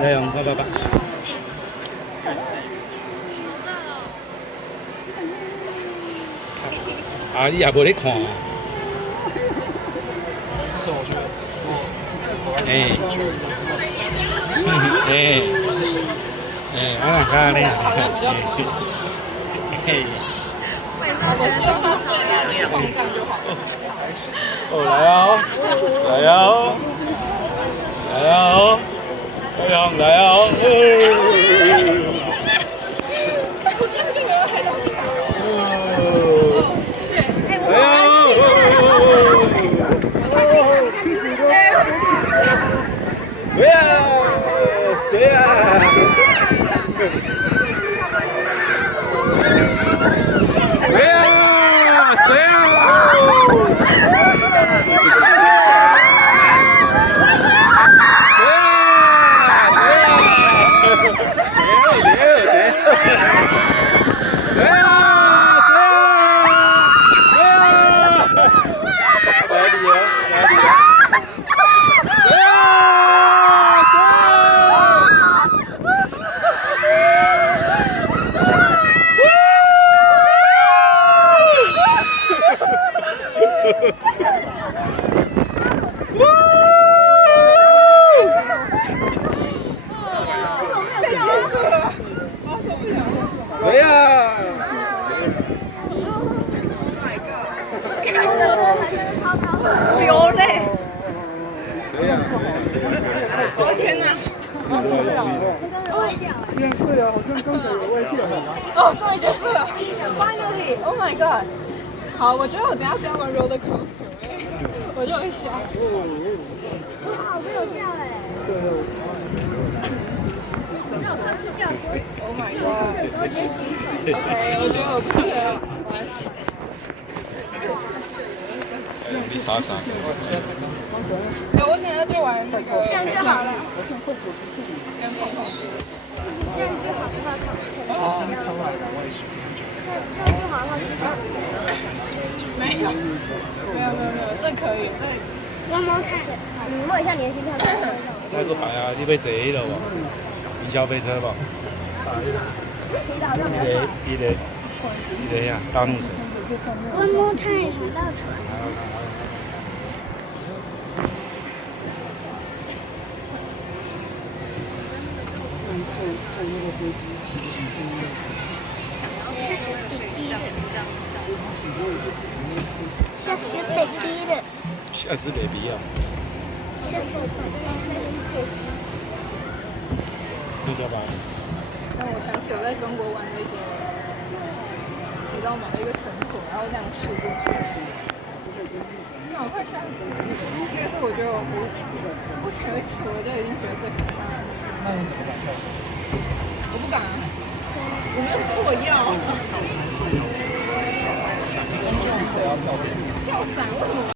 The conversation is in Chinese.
来，我们看爸爸。啊，你也无咧看啊？哎，我哪看呢？我希望它最大就是晃这样就好。哦，来哦，来哦，来哦，来哦，谁呀？谁呀？谁呀？谁谁呀？流泪。谁呀？我的天哪！结束了，好像刚才有外电了。哦，终于结束了 ！Finally! Oh my god！ 好，我觉得我等下不要玩 roller coaster， 我就会吓死。哇，没有掉哎。对。那我上次掉过。Oh my god！OK， 我觉得我不适合玩。你傻傻。我等下就玩那个。这样就好了。跟碰碰车。这样就好了。好，超好，我也是。这样就好了，是吧？没有，这可以，这。我摸看，你摸一下你的心跳。那个牌啊，你要坐迄落无？云霄飞车无？伊个呀，大怒神。One more time， 好大船。吓死 baby 了！吓死 baby 了！吓死 baby 啊！吓死 baby 了！那叫吧？让我想起我在中国玩的一个，你知道吗？一个绳索，然后这样吹过去。那我快吓死了！那个是我觉得我目前为止我就已经觉得最可怕了。那你只敢跳绳？我不敢啊！我没有说我要。真正的要跳绳。跳伞为什么？